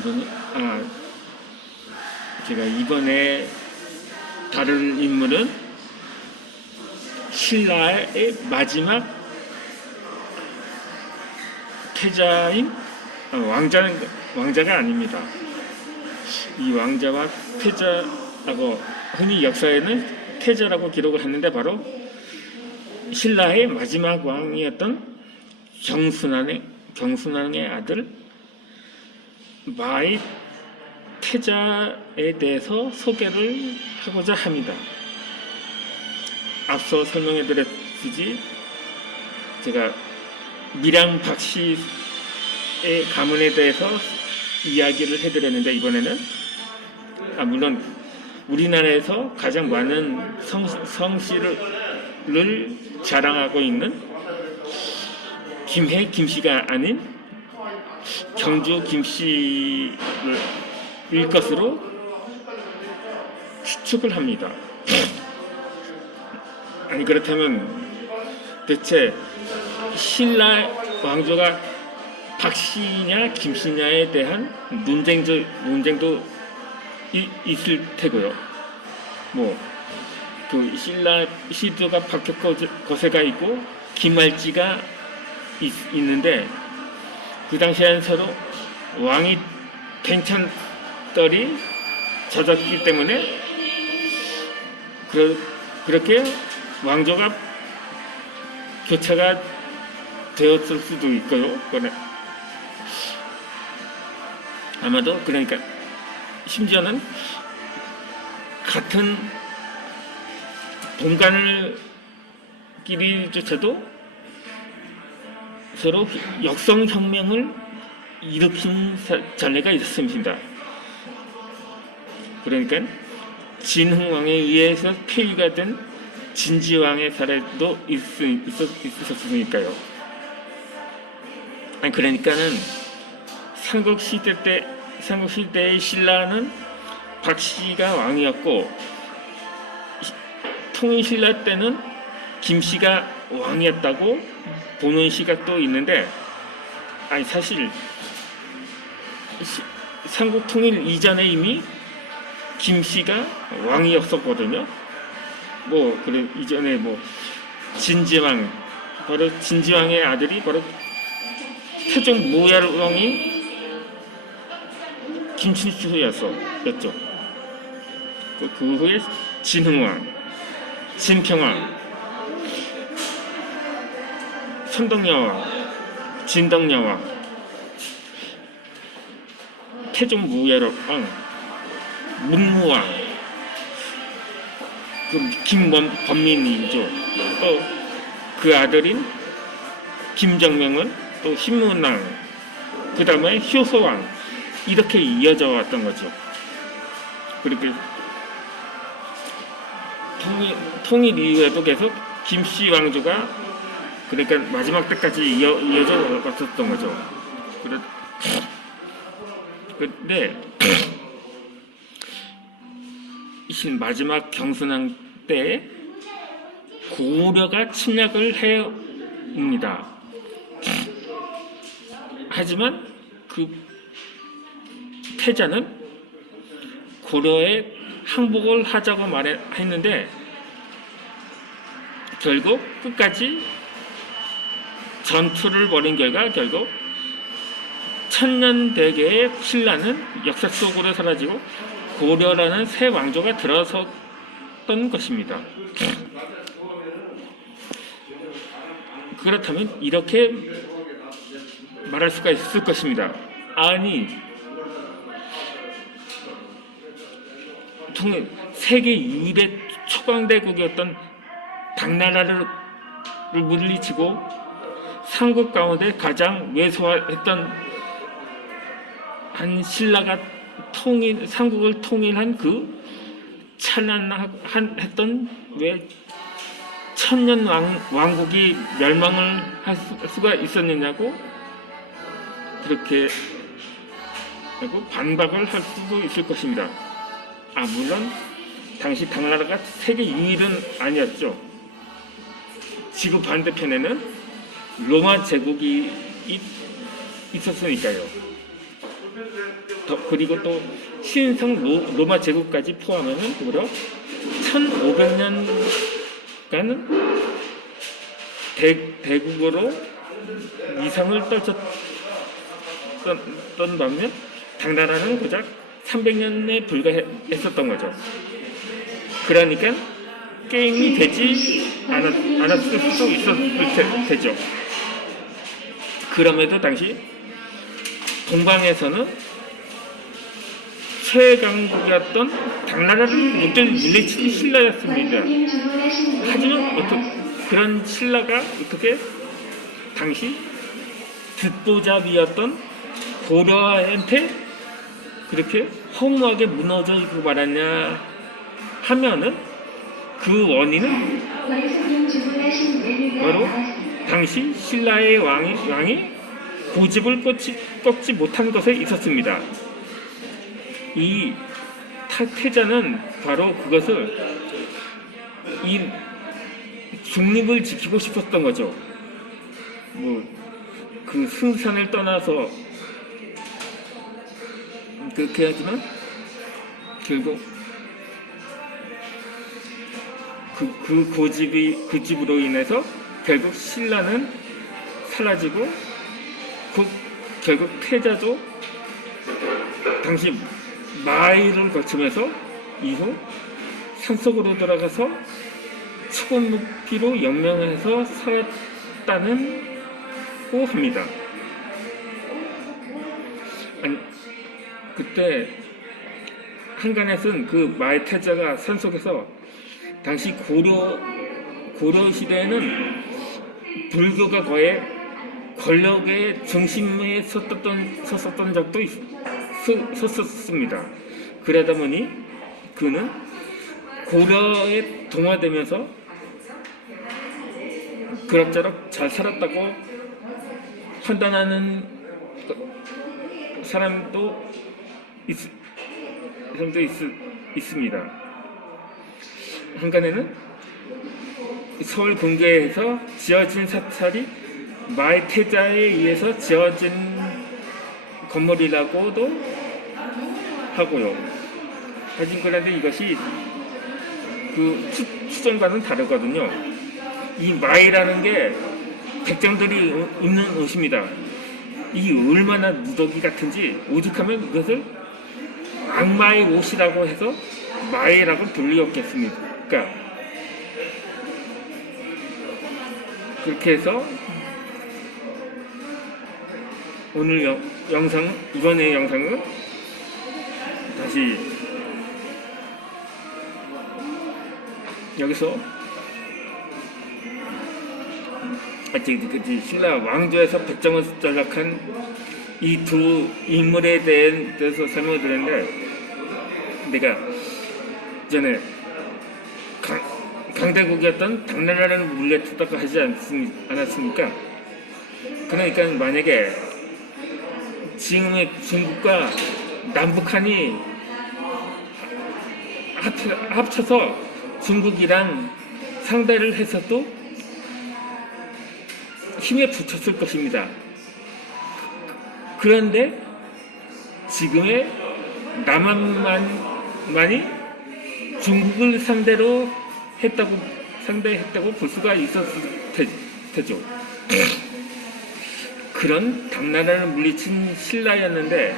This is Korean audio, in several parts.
이분이 아 제가 이번에 다룬 인물은 신라의 마지막 태자인 아, 왕자는 왕자가 아닙니다. 이 왕자와 태자라고 흔히 역사에는 태자라고 기록을 했는데 바로 신라의 마지막 왕이었던 경순왕의 경순왕의 아들 마의 태자에 대해서 소개를 하고자 합니다. 앞서 설명해 드렸듯이 제가 밀양 박씨의 가문에 대해서 이야기를 해드렸는데 이번에는 아 물론 우리나라에서 가장 많은 성, 성씨를 를 자랑하고 있는 김해 김씨가 아닌 경주 김씨를 일 것으로 추측을 합니다. 아니 그렇다면 대체 신라 왕조가 박씨냐 김씨냐에 대한 논쟁도 논쟁도 이- 있을 테고요. 뭐 그 신라 시조가 박혁 거세가 있고 김말지가 있, 있는데 그 당시에는 서로 왕이 괜찮더리 젖었기 때문에 그, 그렇게 왕조가 교체가 되었을 수도 있고요. 그래. 아마도 그러니까 심지어는 같은 동간을 끼리조차도 서로 역성혁명을 일으킨 사- 전례가 있었습니다. 그러니까 진흥왕에 의해서 폐위가 된 진지왕의 사례도 있었으니까요. 그러니까는 삼국 시대 때 삼국 시대의 신라는 박씨가 왕이었고 시- 통일 신라 때는 김씨가 왕이었다고 보는 시각도 있는데 아니 사실 시- 삼국 통일 이전에 이미 김씨가 왕이었었거든요. 뭐 그래 이전에 뭐 진지왕 바로 진지왕의 아들이 바로 태종 모야왕이 김춘추였었죠. 그, 그 후에 진흥왕, 진평왕, 선덕여왕, 진덕여왕, 태종 무야왕, 문무왕, 그 김범민이죠. 또 그 아들인 김정명은 또 신문왕, 그 다음에 효소왕 이렇게 이어져 왔던 거죠. 그렇게 통일, 통일 이후에도 계속 김씨 왕조가 그러니까 마지막 때까지 이어, 이어져 왔었던 거죠. 그래, 근데 이 마지막 경순왕 때 고려가 침략을 해옵니다. 하지만 그 태자는 고려에 항복을 하자고 말했는데 결국 끝까지 전투를 벌인 결과 결국 천년대계의 신라는 역사 속으로 사라지고 고려라는 새 왕조가 들어섰던 것입니다. 그렇다면 이렇게 말할 수가 있을 것입니다. 아니, 통 세계 유일의 초강대국이었던 당나라를 물리치고 삼국 가운데 가장 왜소했던 한 신라가 통일 삼국을 통일한 그 찬란한 했던 왜 천년 왕, 왕국이 멸망을 할 수- 수가 있었느냐고 그렇게 하고 반박을 할 수도 있을 것입니다. 아 물론 당시 당나라가 세계 유일은 아니었죠. 지구 반대편에는 로마 제국이 있- 있었으니까요. 더- 그리고 또 신성 로, 로마 제국까지 포함하면 무려 1500년간은 대, 대국으로 이상을 떨쳤던 던 반면 당나라는 고작 300년에 불과했었던 거죠. 그러니까 게임이 되지 않았, 않았을 수도 있었을 테, 테죠. 그럼에도 당시 동방에서는 최강국이었던 당나라를 못들 물리친 신라였습니다. 하지만 어떻게 그런 신라가 어떻게 당시 듣보잡이었던 고려한테 그렇게 허무하게 무너져 있고 말았냐 하면은 그 원인은 바로 당시 신라의 왕이, 왕이 고집을 꺾지, 꺾지 못한 것에 있었습니다. 이 태자는 바로 그것을 이 중립을 지키고 싶었던 거죠. 뭐 그 승산을 떠나서 그렇게 하지만 결국 그, 그 고집이 그 집으로 인해서 결국 신라는 사라지고 그 결국 태자도 당시 마일을 거치면서 이후 산속으로 수건 높이로 연명해서 살았다는 고 합니다. 아니, 그때 한간에서는 그 마의 태자가 산속에서 당시 고려 고려 시대에는 불교가 거의 권력의 중심에 섰었던 섰었던 적도 있, 서, 섰었습니다. 그러다 보니 그는 고려에 동화되면서 그럭저럭 잘 살았다고 판단하는 사람도 있, 사람도 있, 있습니다. 한간에는 서울 근교에서 지어진 사찰이 마의 태자에 의해서 지어진 건물이라고도 하고요. 하지만 그런데 이것이 그 추, 추정과는 다르거든요. 이 마이라는 게 백정들이 입는 옷입니다. 이 얼마나 누더기 같은지 오죽하면 이것을 악마의 옷이라고 해서 마이라고 불리었겠습니까? 그렇게 해서 오늘 영, 영상 이번의 영상은 다시 여기서 아직 그 신라 왕조에서 백정을 전락한 이 두 인물에 대해- 대해서 설명을 드렸는데 내가 전에 강, 강대국이었던 당나라를 물려쳤다고 하지 않습니, 않았습니까? 그러니까 만약에 지금의 중국과 남북한이 합쳐, 합쳐서 중국이랑 상대를 해서도 힘에 붙였을 것입니다. 그런데 지금의 남한만이 중국을 상대로 했다고 상대했다고 볼 수가 있었을 테, 테죠. 그런 당나라를 물리친 신라였는데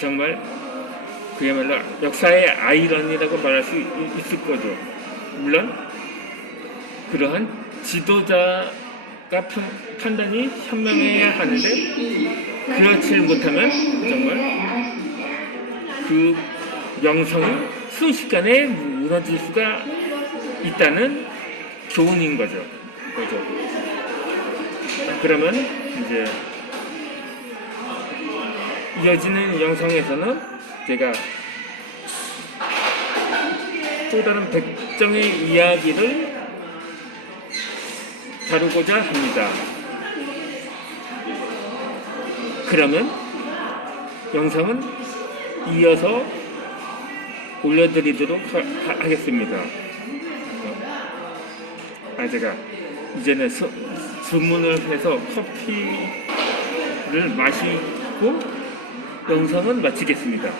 정말 그야말로 역사의 아이러니라고 말할 수 있- 있을 거죠. 물론 그러한 지도자가 편- 판단이 현명해야 하는데 그렇지 못하면 정말 그 명성이 순식간에 무너질 수가 있다는 교훈인 거죠. 거죠. 그러면 이제 이어지는 영상에서는 제가 또 다른 백정의 이야기를 다루고자 합니다. 그러면 영상은 이어서 올려드리도록 하, 겠습니다 아, 제가 이제는 수, 주문을 해서 커피를 마시, 놓고 영상은 마치겠습니다.